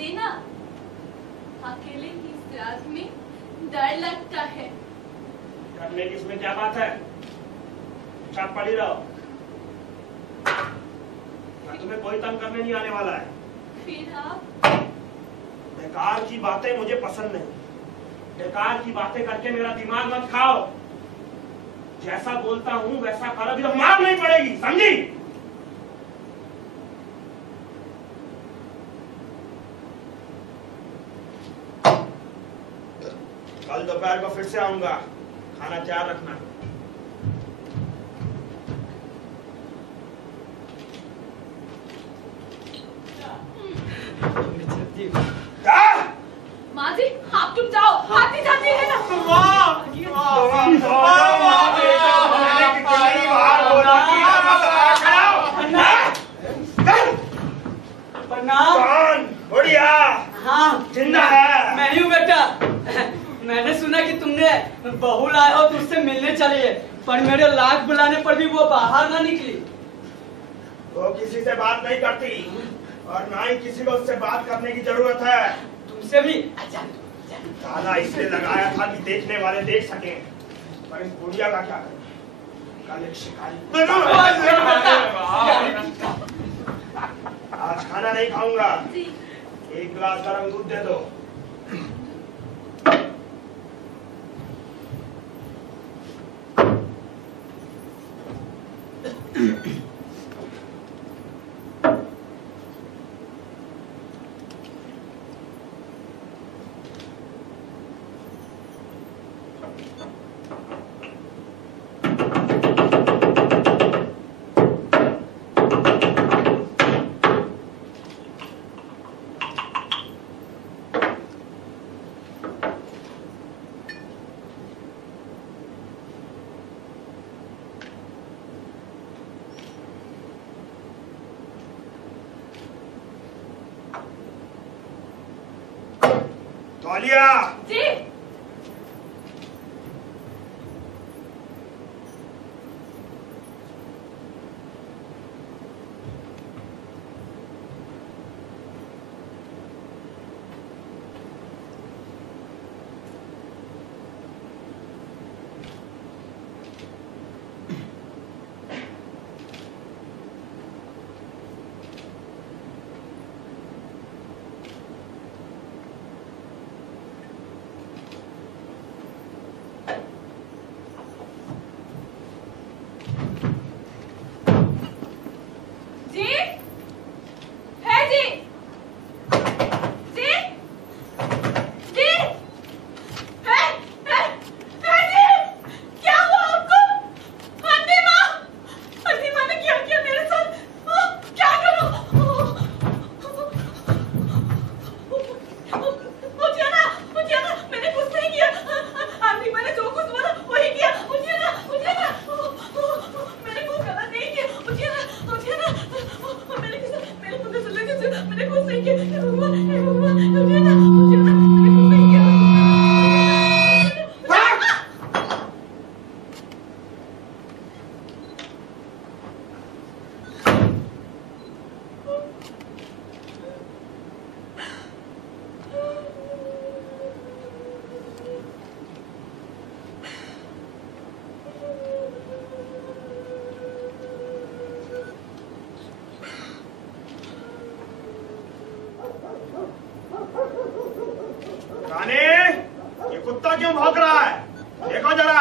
मुझे ना अकेले ही इस रात में डर लगता है। डरने की इसमें क्या बात है? छाप पड़ी रहो, तुम्हें कोई तंग करने नहीं आने वाला है। फिर आप? बेकार की बातें मुझे पसंद नहीं। बेकार की बातें करके मेरा दिमाग मत खाओ। जैसा बोलता हूँ वैसा करोगी तो मार नहीं पड़ेगी, समझी? कल दोपहर को फिर से आऊंगा, खाना तैयार रखना। माँ जी आप चुप जाओ, आती जाती है ना। बढ़िया। हाँ जिंदा है। मैं ही हूँ बेटा। मैंने सुना कि तुमने बहू लाए हो तो उससे मिलने चले, पर मेरे लाख बुलाने पर भी वो बाहर ना निकली। वो किसी से बात नहीं करती और ना ही किसी को उससे बात करने की जरूरत है। तुमसे भी ताला इसलिए लगाया था कि देखने वाले देख सके, पर इस बुढ़िया का क्या करें? कल एक शिकारी। आज खाना नहीं खाऊंगा, एक गिलास गर्म दूध दे दो। तौलिया जी। ये कुत्ता क्यों भौंक रहा है? देखो जरा।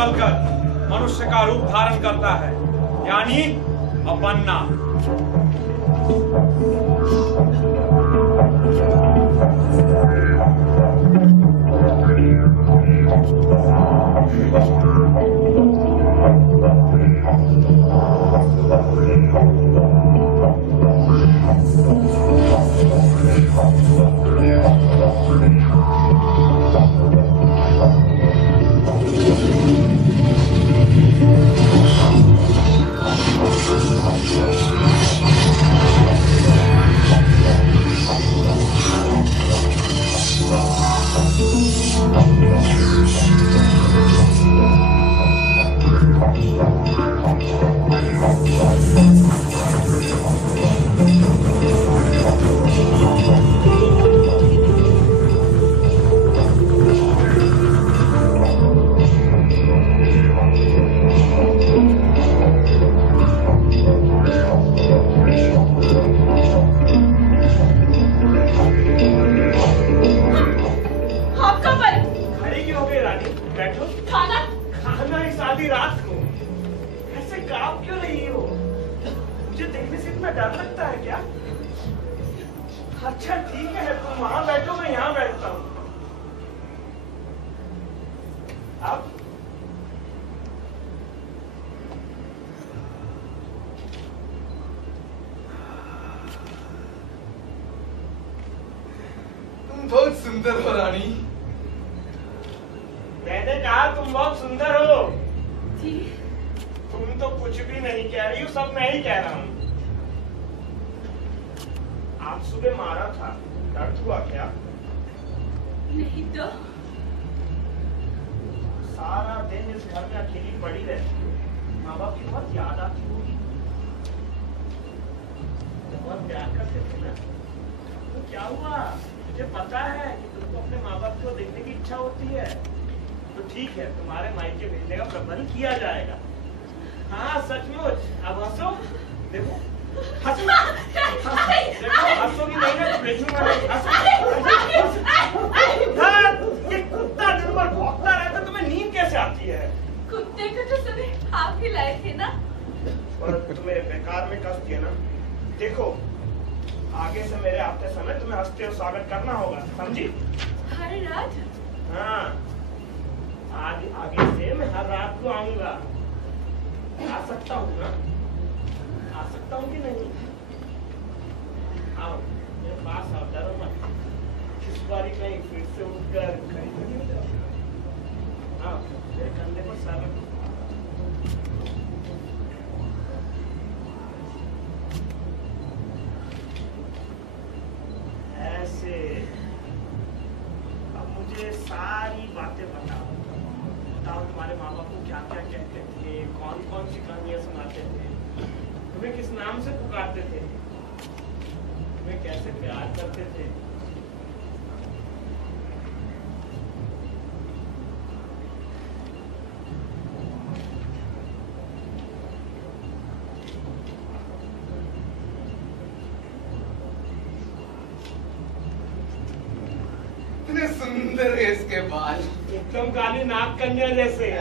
निकलकर मनुष्य का रूप धारण करता है, यानी अपन्ना। अच्छा ठीक है, तुम वहां बैठो, मैं यहाँ बैठता हूँ। अब तुम बहुत सुंदर हो रानी। मैंने कहा तुम बहुत सुंदर हो। जी तुम तो कुछ भी नहीं कह रही हो, सब मैं ही कह रहा हूँ। आज सुबह मारा था, दर्द हुआ क्या? नहीं तो सारा दिन इस घर में अकेली पड़ी रहती हो, माँ बाप की बहुत याद आती होगी। बहुत प्यार करते थे ना, तो क्या हुआ? मुझे पता है कि तुमको अपने माँ बाप को देखने की इच्छा होती है, तो ठीक है, तुम्हारे मायके भेजने का प्रबंध किया जाएगा। हाँ सचमुच, अब हंसो, देखो हंसो, देखो हंसोगी नहीं ना तो भेजूंगा नहीं। ये कुत्ता दिन भर भौंकता रहता, तुम्हें नींद कैसे आती है? कुत्ते को तो सभी आप ही लाए थे ना। और तुम्हें बेकार में कष्ट दिया ना। देखो आगे से मेरे आते समय तुम्हें हंसते हुए स्वागत करना होगा, समझी? हर रात? हाँ, आगे से मैं हर रात को आऊंगा। आ सकता हूँ ना? आ सकता हूँ कि नहीं? आओ मेरे पास आओ, डरो मत। इस बारी कहीं फिर से उठकर कहीं तो नहीं हो जाओ। आओ मेरे कंधे पर सर रखो। ऐसे अब मुझे सारी बातें बताओ। बताओ तुम्हारे माँ बाप को क्या क्या कहते थे, कौन कौन सी कहानियां सुनाते थे, तुम्हें किस नाम से पुकारते थे, तुम्हें कैसे प्यार करते थे? इतने सुंदर है इसके बाल, एकदम काली नाग कन्या जैसे।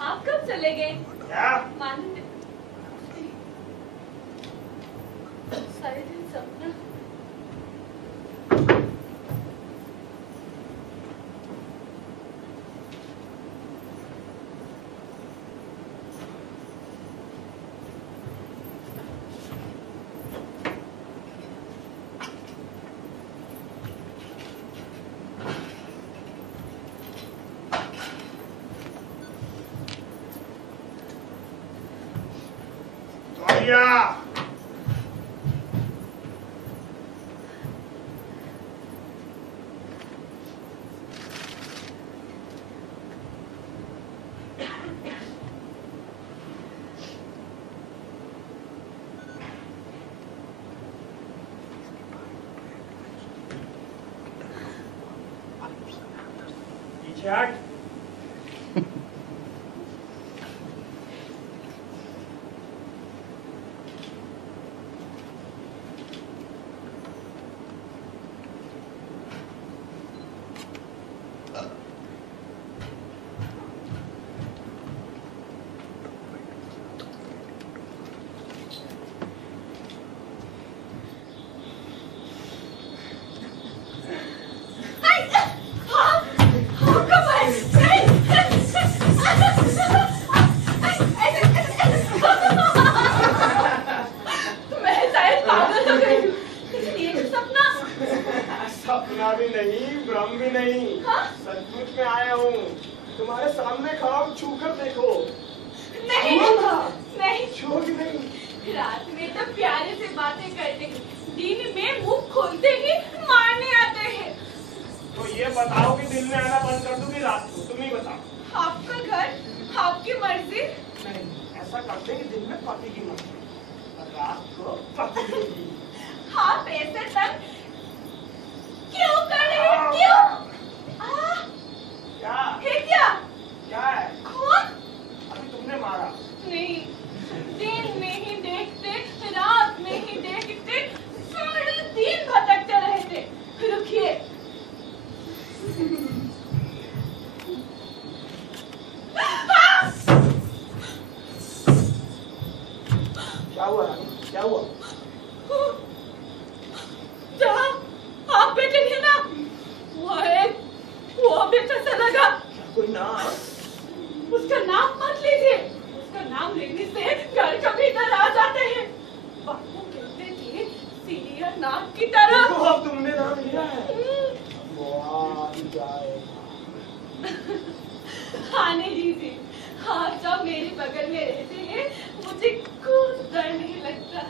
आप कब चले गए? क्या? मालूम सारे दिन सपना। या क्या? सपना भी नहीं, भ्रम भी नहीं, सचमुच में आया हूँ। तुम्हारे सामने खड़ा हूँ, छू कर देखो। नहीं नहीं, छूट नहीं। रात में तो प्यारे से बातें करते हैं, दिन में मुंह खोलते ही मारने आते हैं। तो ये बताओ कि दिन में आना बंद कर दूं कि रात को? तुम ही बताओ। आपका घर, आपकी मर्जी। नहीं, ऐसा करते हैं कि दिन में पति की मर्जी और रात को पति की। आप ऐसे तक क्यों कर रहे हैं? क्यों? क्या? है क्या? क्या है? कौन? अभी तुमने मारा। नहीं, दिन में ही देखते, रात में ही देखते, सारे दिन भटकते रहते। रुकिए। क्या हुआ रानी? क्या हुआ? जहाँ आप बैठे थे ना, वो बेटा सा लगा। कोई नाम? उसका नाम मत लीजिए। उसका नाम लेने से घर का भीतर आ जाते हैं। बापू कहते थे सीरिया नाक की तरह। तो अब तुमने नाम लिया है। वाह, जाएगा। आने दीजिए। आप जब मेरे बगल में रहते हैं, मुझे कुछ डर नहीं लगता।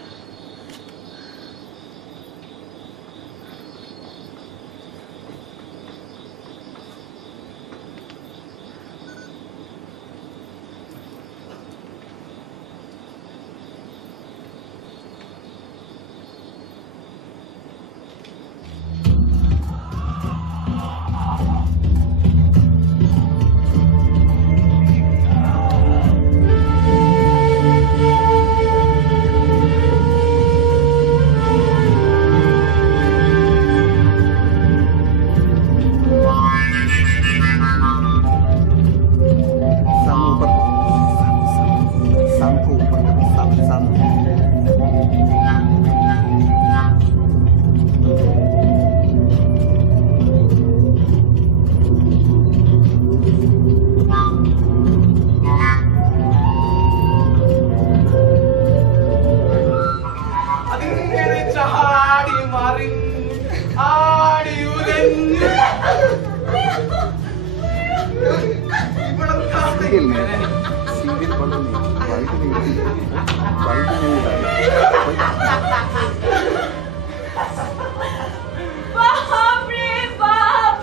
बाप रे बाप!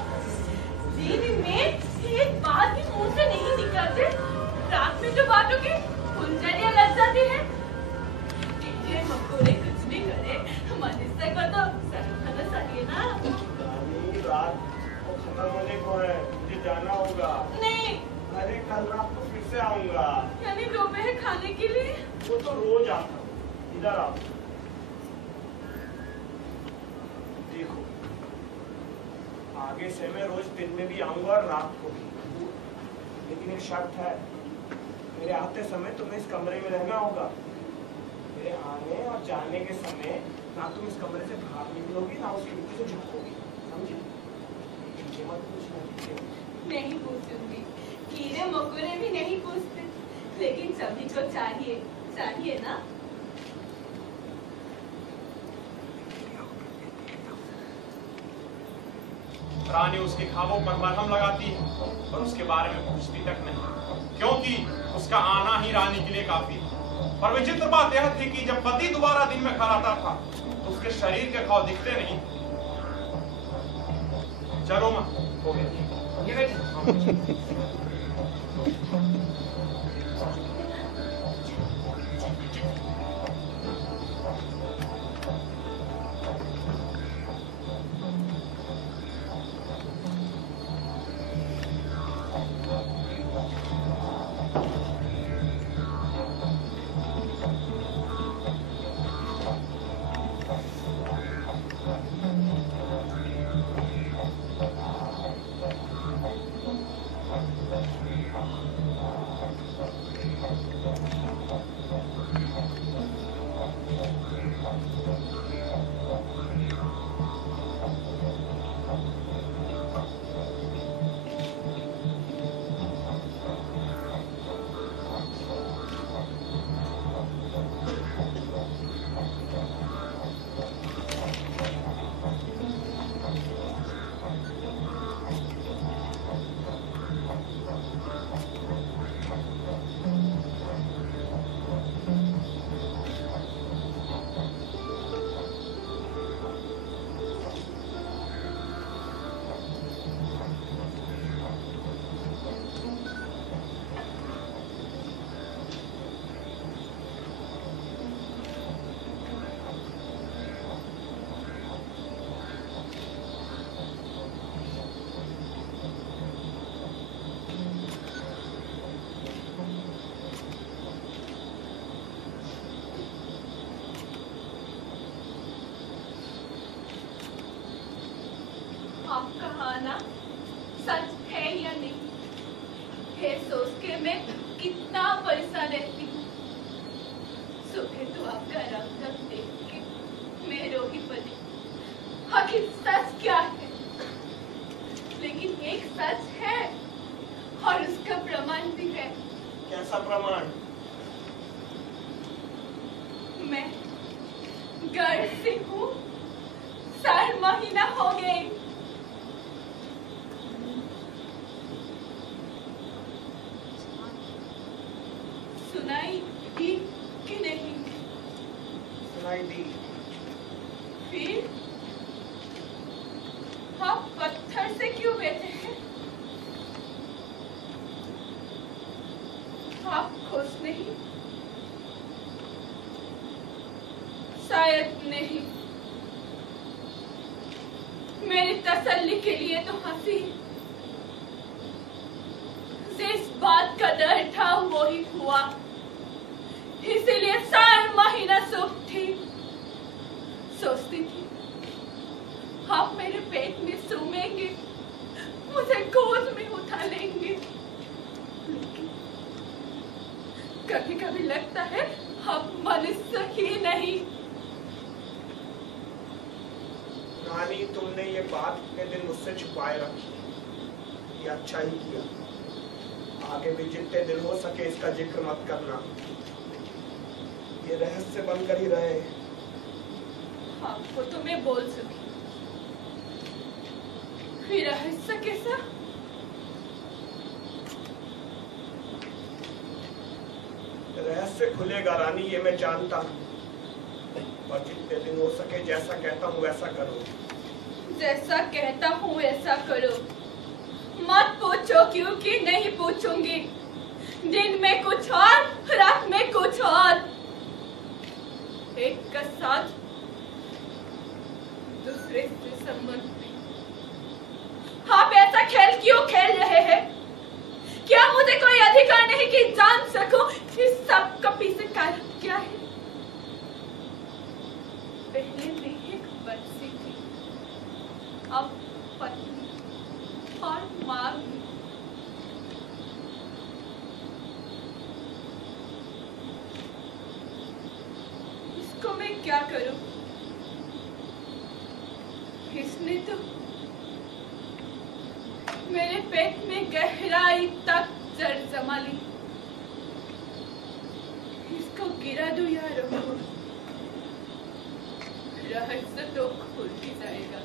दिन में एक बात भी मुंह से नहीं निकलते, रात में जो बातों की फुलझड़ियां लग जाती हैं। ये मकोड़े कुछ भी करे, मनुष्य को तो सरखाना चाहिए ना। रानी, रात को खत्म होने को है, मुझे जाना होगा। नहीं, अरे कल रात को फिर से आऊंगा। यानी दोपहर खाने के लिए? वो तो रोज आता हूँ। इधर आओ। देखो, आगे से मैं रोज दिन में भी आऊंगा और रात को भी, लेकिन एक शर्त है। मेरे आते समय तुम्हें इस कमरे में रहना होगा। मेरे आने और जाने के समय ना तुम इस कमरे से बाहर निकलोगी, ना उस खिड़की से झुकोगी। समझी? ये मत पूछना। नहीं पूछूंगी। कीड़े मकोड़े भी नहीं पूछते, लेकिन सभी को चाहिए, चाहिए ना। रानी उसके खाबों पर मरहम लगाती है और उसके बारे में पूछती तक नहीं, क्योंकि उसका आना ही रानी के लिए काफी है। पर विचित्र बात यह थी कि जब पति दोबारा दिन में घर आता था तो उसके शरीर के घाव दिखते नहीं। चलो मां, हो गया। ये बैठे। आखिर सच क्या है, लेकिन एक सच है और उसका प्रमाण भी है। कैसा प्रमाण? मैं घर से हूँ, 4 महीना हो गए। सुनाई दी कि नहीं? सुनाई दी। फिर आप पत्थर से क्यों बैठे हैं? आप खुश नहीं? शायद नहीं। मेरी तसल्ली के लिए तो हंसी। जिस बात का डर था वो ही हुआ, इसीलिए 4 महीना चुप थी। सोचती थी आप मेरे पेट में सूमेंगे, मुझे गोद में उठा लेंगे। लेकिन कभी कभी लगता है आप मनुष्य ही नहीं। रानी, तुमने ये बात इतने दिन मुझसे छुपाए रखी, ये अच्छा ही किया। आगे भी जितने दिन हो सके इसका जिक्र मत करना, ये रहस्य बनकर ही रहे। आपको तो मैं बोल सकी, फिर रहस्य कैसा? रहस्य खुलेगा रानी, ये मैं जानता हूँ। और जितने दिन हो सके जैसा कहता हूँ वैसा करो। जैसा कहता हूँ वैसा करो। मत पूछो क्योंकि नहीं पूछूंगी। दिन में कुछ और, रात में कुछ और। एक का साथ दूसरे से संबंध में। आप ऐसा खेल क्यों खेल रहे हैं? क्या मुझे कोई अधिकार नहीं कि जान सकूं इस सब का पीछे कारण क्या है? पहले भी एक बच्ची थी, अब पत्नी और माँ भी। इसको मैं क्या करूं? इसने तो मेरे पेट में गहराई तक जड़ जमा ली। इसको गिरा दूं या रखूं? रहस्य तो खुल ही जाएगा।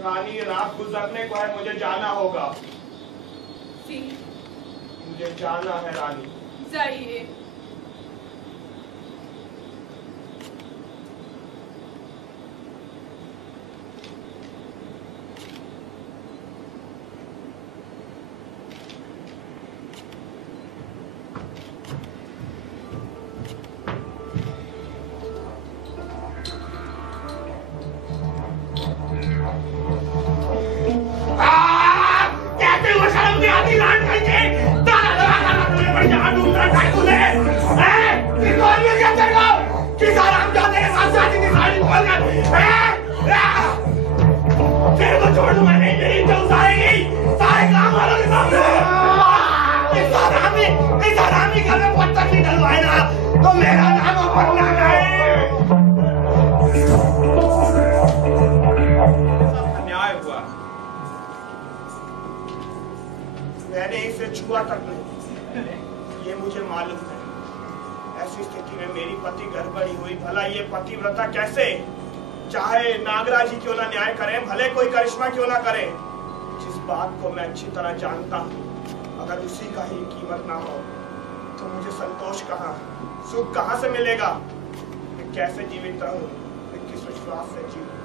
रानी, रात गुजरने को है, मुझे जाना होगा। जी, मुझे जाना है रानी। जाइए। कैसे वो शर्म नहीं आती रात करके? ताला लगा कर अपने पर जहां ढूंढ रहा है तूने, हैं? किस और ये कहते हो? किस आराम जाते के साथ शादी की साड़ी खोल कर, हैं? तेरे को छोड़ दूंगा नहीं, मेरी इज्जत उतारेगी सारे काम वालों के सामने। इस हरामी घर में पत्थर नहीं डलवाए ना तो मेरा नाम अपना नहीं। अन्याय हुआ। मैंने इसे छुआ तक नहीं, ये मुझे मालूम है। ऐसी स्थिति में मेरी पति गड़बड़ी हुई। भला ये पतिव्रता कैसे, चाहे नागराज ही क्यों ना न्याय करें, भले कोई करिश्मा क्यों ना करे, जिस बात को मैं अच्छी तरह जानता हूँ, अगर उसी का ही कीमत ना हो तो मुझे संतोष कहाँ, सुख कहाँ से मिलेगा? मैं कैसे जीवित रहूं? मैं किस विश्वास से जीऊं?